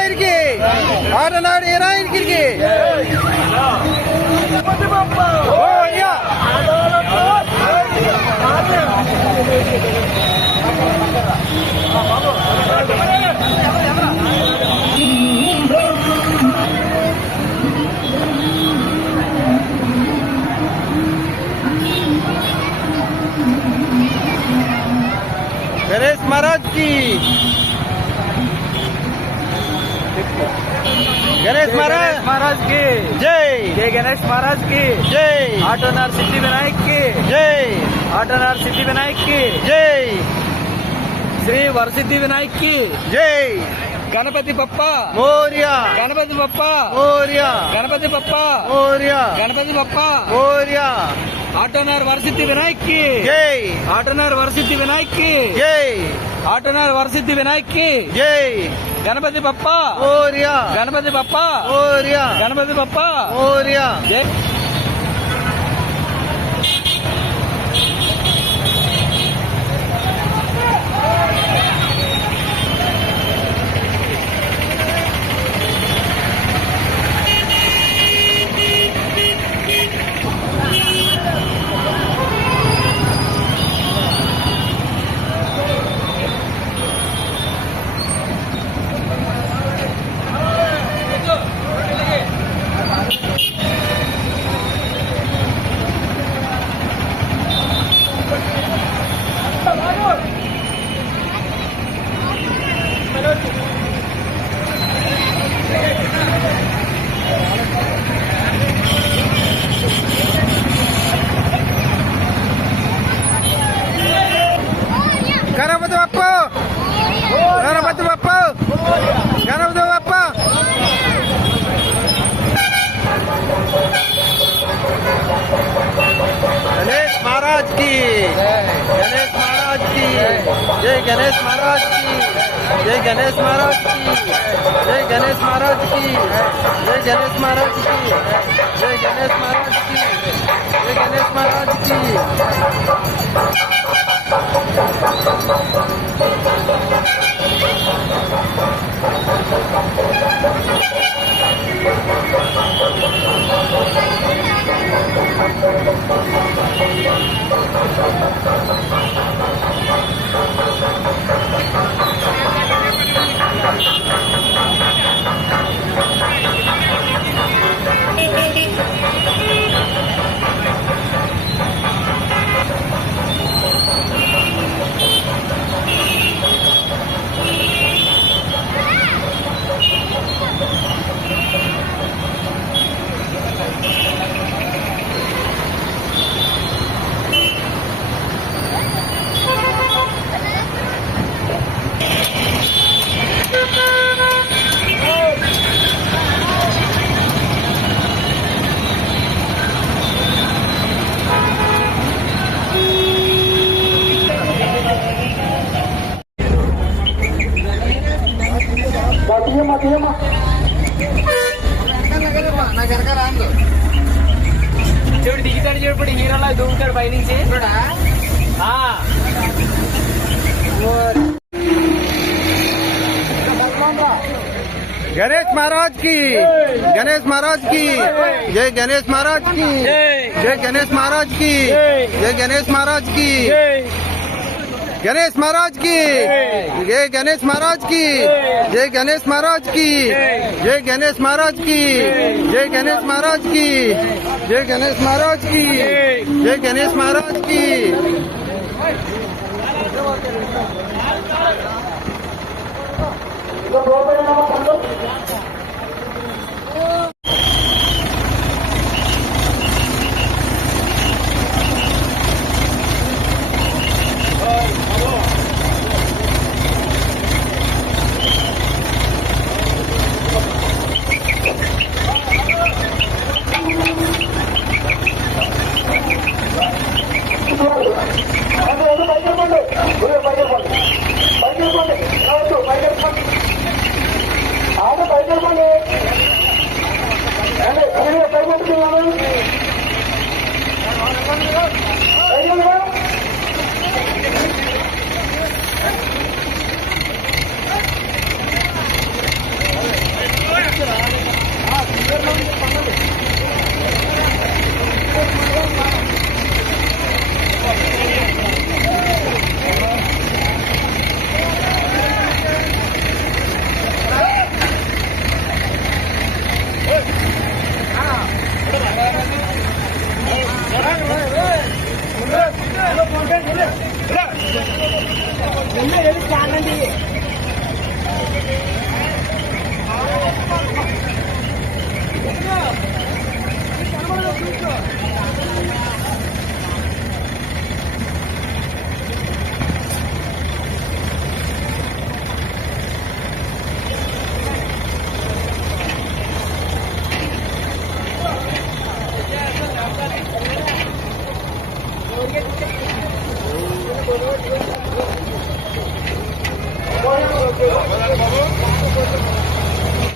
వినాయకుడికి ఆటనాడు వినాయకుడికి गणेश महाराज की गणेश महाराज की जय जय गणेश महाराज की जय आटोनार सिद्धि विनायक की जय आटोनार सिद्धि विनायक की जय श्री वरसिद्धि विनायक की जय गणपति बप्पा मोरया गणपति बप्पा मोरया गणपति बप्पा मोरया गणपति बप्पा मोरया आटोनार वरसिद्धि विनायक की जय आटोनार वरसिद्धि विनायक की जय आटोनार वरसिद्धि विनायक की जय गणपति बप्पा मोरया गणपति बप्पा मोरया गणपति बप्पा मोरया जय गणपति बाप्पा गणपति बाप्पा गणपति बाप्पा गणेश महाराज की गणेश महाराज की जय गणेश महाराज की जय गणेश महाराज की जय गणेश महाराज की जय गणेश महाराज की जय गणेश महाराज की जय गणेश महाराज की చూడు దిగుతాడు చూడు హీరోలా దూకుతాడు పైనుంచి गणेश महाराज की गणेश महाराज की जय गणेश महाराज की जय गणेश महाराज की जय गणेश महाराज की गणेश महाराज की जय गणेश महाराज की जय गणेश महाराज की जय गणेश महाराज की जय गणेश महाराज की जय गणेश महाराज की जय गणेश महाराज की ఆట బయట बाबू